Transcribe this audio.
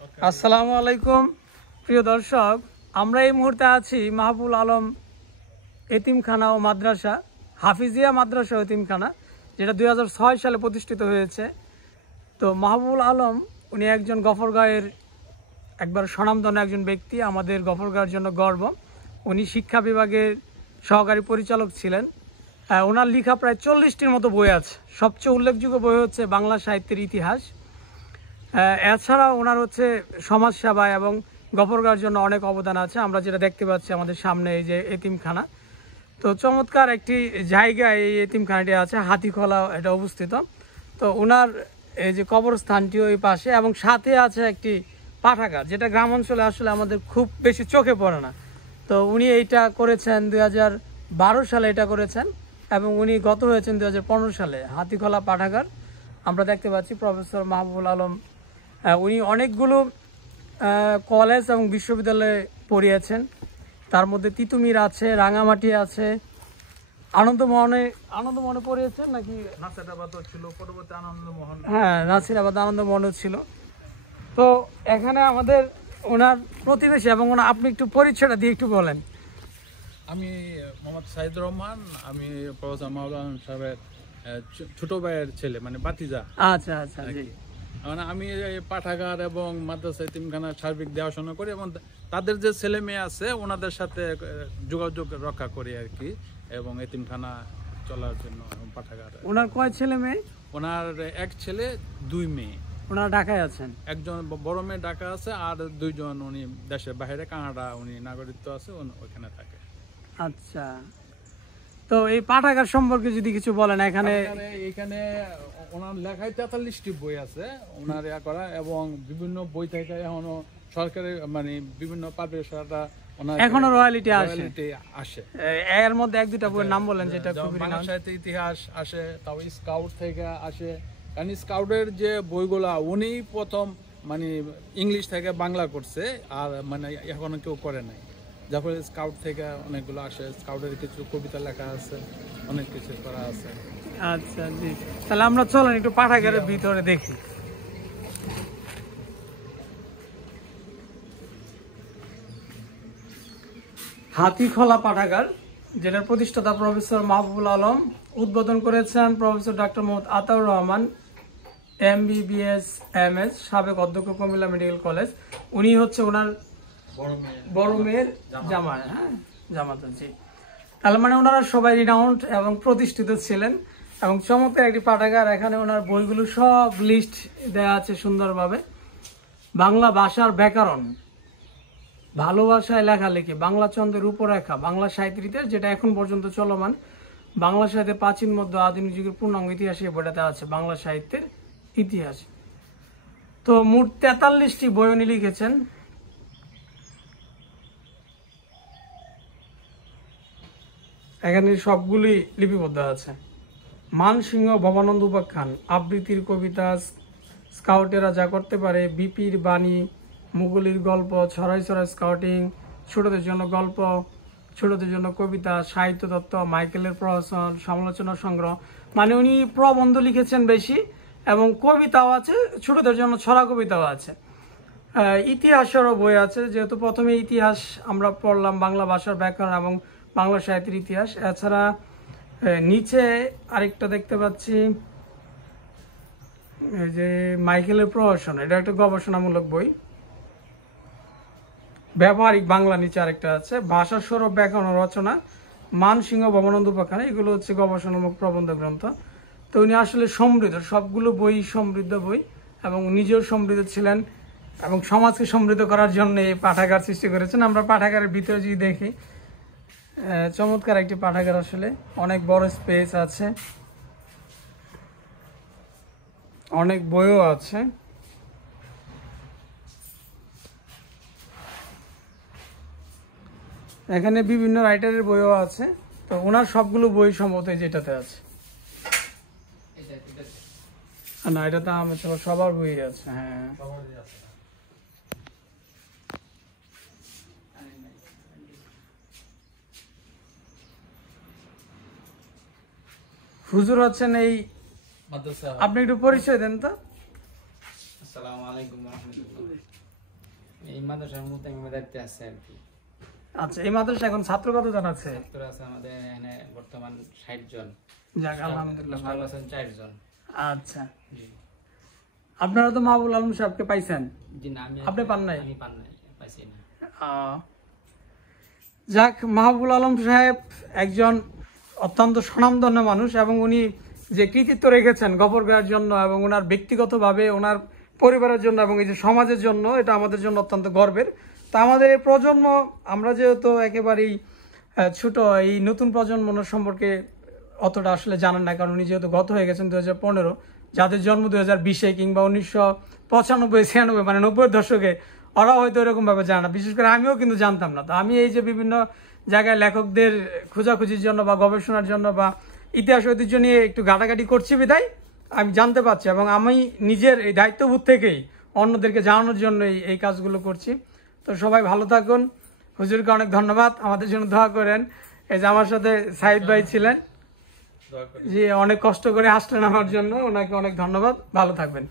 আসসালামু আলাইকুম প্রিয় দর্শক, আমরা এই মুহূর্তে আছি মাহবুল আলম এতিমখানা ও মাদ্রাসা, হাফিজিয়া মাদ্রাসা ও এতিমখানা, যেটা 2006 সালে প্রতিষ্ঠিত হয়েছে। তো মাহবুল আলম উনি একজন গফরগাঁয়ের একবার স্বনামধন্য একজন ব্যক্তি, আমাদের গফরগাঁয়ের জন্য গর্ব। উনি শিক্ষা বিভাগের সহকারী পরিচালক ছিলেন। ওনার লেখা প্রায় 40টির মতো বই আছে। সবচেয়ে উল্লেখযোগ্য বই হচ্ছে বাংলা সাহিত্যের ইতিহাস। এছাড়া ওনার হচ্ছে সমাজসেবা এবং গফরগাঁয়ের জন্য অনেক অবদান আছে। আমরা যেটা দেখতে পাচ্ছি আমাদের সামনে, এই যে এতিমখানা, তো চমৎকার একটি জায়গায় এই এতিমখানাটি আছে, হাতিখোলা এটা অবস্থিত। তো ওনার এই যে কবরস্থানটিও এই পাশে, এবং সাথে আছে একটি পাঠাগার, যেটা গ্রাম অঞ্চলে আসলে আমাদের খুব বেশি চোখে পড়ে না। তো উনি এইটা করেছেন 2012 সালে এটা করেছেন, এবং উনি গত হয়েছেন 2015 সালে। হাতিখোলা পাঠাগার আমরা দেখতে পাচ্ছি। প্রফেসর মাহবুবুল আলম উনি অনেকগুলো কলেজ এবং বিশ্ববিদ্যালয়ে পড়িয়েছেন। তার মধ্যে তিতুমির আছে, রাঙামাটি আছে, আনন্দমোহনে পড়িয়েছেন নাকি? নাসিরাবাদও ছিল, পরবর্তী আনন্দমোহন। হ্যাঁ, নাসিরাবাদ আনন্দমোহনও ছিল। তো এখানে আমাদের ওনার প্রতিবেশী, এবং আপনি একটু পরিচয়টা দিয়ে একটু বলেন। আমি মোহাম্মদ সাইদুর রহমান, আমি প্রফেসর মাহবুবুল আলম সাহেবের ছোট ভাইয়ের ছেলে, মানে বাতিজা। আচ্ছা আচ্ছা, জি। মানে আমি এই পাঠাগার এবং মাদ্রাসা এতিমখানার সার্বিক দেখাশোনা করি, এবং তাদের যে ছেলে মেয়ে আছে ওনাদের সাথে যোগাযোগ রক্ষা করি আর কি, এবং এতিমখানা চলার জন্য পাঠাগার। ওনার কয় ছেলে মেয়ে? ওনার এক ছেলে, দুই মেয়ে। ওনারা ঢাকায় আছেন? একজন বড় মেয়ে ঢাকা আছে, আর দুইজন উনি দেশের বাইরে, কানাডা উনি নাগরিকত্ব আছে, ওইখানে থাকে। আচ্ছা, তো এই পাঠাগার সম্পর্কে যদি কিছু বলেন। এখানে ওনার লেখায় 43টি বই আছে ওনার করা, এবং বিভিন্ন বই থেকে এখনো সরকারি মানে বিভিন্ন পাবলিশাররা এখনো রয়্যালিটি আসে। এর মধ্যে এক দুটা বইয়ের নাম বলেন যেটা খুবই বাংলা সাহিত্যের ইতিহাস আসে, তাও স্কাউট থেকে আসে। কারণ স্কাউটের যে বইগুলা উনি প্রথম মানে ইংলিশ থেকে বাংলা করছে, আর মানে এখনো কেউ করে নাই। যখন স্কাউট থেকে অনেকগুলো আসে, স্কাউটের কিছু কবিতা লেখা আছে, অনেক কিছু করা আছে। আচ্ছা জি, তাহলে আমরা চলেন একটু পাঠাগারের ভিতরে দেখি। হাতিখোলা পাঠাগার, যেটার প্রতিষ্ঠাতা প্রফেসর মাহবুবুল আলম, উদ্বোধন করেছেন professor doctor Mohammad Ataur Rahman MBBS MS, সাবেক অধ্যক্ষ কুমিল্লা মেডিকেল কলেজ। উনি হচ্ছে ওনার বড় মেয়ের জামাই। হ্যাঁ, জামাতা, জি। তাহলে মানে ওনারা সবাই রিনাউন্ড এবং প্রতিষ্ঠিত ছিলেন, এবং চমৎকার একটি পাঠাগার। এখানে ওনার বইগুলো সব লিস্ট দেওয়া আছে সুন্দরভাবে। বাংলা ভাষার ব্যাকরণ, ভালোবাসায় লেখালেখি, বাংলা ছন্দের রূপরেখা, বাংলা সাহিত্যের ইতিহাস, যেটা এখন পর্যন্ত চলমান, বাংলা সাহিত্যের প্রাচীন মধ্য আধুনিক যুগের পূর্ণাঙ্গ ইতিহাস, এই বইটাতে আছে বাংলা সাহিত্যের ইতিহাস। তো মোট 43টি বই উনি লিখেছেন। এখানে সবগুলি লিপিবদ্ধ আছে। মানসিংহ ভবানন্দ উপাখ্যান, আবৃত্তির কবিতা, স্কাউটেরা যা করতে পারে, বিপির বাণী, মুগলির গল্প, ছড়াই ছড়াই স্কাউটিং, ছোটদের জন্য গল্প, ছোটদের জন্য কবিতা, সাহিত্য তত্ত্ব, মাইকেলের প্রহসন, সমালোচনা সংগ্রহ। মানে উনি প্রবন্ধ লিখেছেন বেশি, এবং কবিতাও আছে, ছোটদের জন্য ছড়া কবিতাও আছে। ইতিহাসেরও বই আছে, যেহেতু প্রথমে ইতিহাস আমরা পড়লাম, বাংলা ভাষার ব্যাকরণ এবং বাংলা সাহিত্যের ইতিহাস। এছাড়া নিচে আরেকটা দেখতে পাচ্ছি, এই যে মাইকেলের প্রহসন, এটা একটা গবেষণামূলক বই। ব্যবহারিক বাংলা নিচে আরেকটা আছে, ভাষা সৌরভ ব্যাকরণ রচনা, মানসিংহ ভবানন্দ উপাখ্যান, এগুলো হচ্ছে গবেষণামূলক প্রবন্ধ গ্রন্থ। তো উনি আসলে সমৃদ্ধ, সবগুলো বই সমৃদ্ধ বই, এবং নিজেও সমৃদ্ধ ছিলেন, এবং সমাজকে সমৃদ্ধ করার জন্য এই পাঠাগার সৃষ্টি করেছেন। আমরা পাঠাগারের ভিতরে যদি দেখি, চমৎকার একটি পাঠাগার, আসলে অনেক বড় স্পেস আছে, অনেক বইও আছে। এখানে বিভিন্ন রাইটারের বইও আছে। তো ওনার সবগুলো বই সম্ভবত যেটাতে আছে না, এটাতে আমার সবার বই আছে। হ্যাঁ, হুজুর হচ্ছেন এই মাদ্রাসা। আপনি একটু পরিচয় দেন তো। আসসালামু আলাইকুম ওয়া রাহমাতুল্লাহ। এই মাদ্রাসার মধ্যে আমি দায়িত্বে আছে আর কি। আচ্ছা, এই মাদ্রাসা এখন ছাত্র কতজন আছে? ছাত্র আছে আমাদের এখানে বর্তমান 60 জন। যাক আলহামদুলিল্লাহ, ভালো আছেন 4 জন। আচ্ছা, আপনারা তো মাহবুল আলম সাহেবকে পাইছেন? জি না, আপনি পান নাই? আমি পান নাই, পাইছি না। যাক, মাহবুল আলম সাহেব একজন অত্যন্ত স্বনামধন্য মানুষ এবং উনি যে কৃতিত্ব রেখেছেন গফরগাঁওয়ের জন্য এবং ওনার ব্যক্তিগতভাবে ওনার পরিবারের জন্য এবং এই যে সমাজের জন্য, এটা আমাদের জন্য অত্যন্ত গর্বের। তা আমাদের এই প্রজন্ম, আমরা যেহেতু একেবারেই ছোট, এই নতুন প্রজন্ম ওনার সম্পর্কে অতটা আসলে জানেন না, কারণ উনি যেহেতু গত হয়ে গেছেন 2015, যাদের জন্ম 2020-এ কিংবা 1995-96 মানে 90-এর দশকে, ওরা হয়তো এরকমভাবে জানে না। বিশেষ করে আমিও কিন্তু জানতাম না। তো আমি এই যে বিভিন্ন জায়গায় লেখকদের খোঁজাখুঁজির জন্য বা গবেষণার জন্য বা ইতিহাস ঐতিহ্য নিয়ে একটু ঘাটাঘাটি করছি বিধায় আমি জানতে পারছি, এবং আমি নিজের এই দায়িত্ববোধ থেকেই অন্যদেরকে জানানোর জন্য এই কাজগুলো করছি। তো সবাই ভালো থাকুন। হুজুরকে অনেক ধন্যবাদ, আমাদের জন্য দোয়া করেন। এই যে আমার সাথে সাইদ ভাই ছিলেন, জি, অনেক কষ্ট করে আসলেন আমার জন্য, ওনাকে অনেক ধন্যবাদ। ভালো থাকবেন।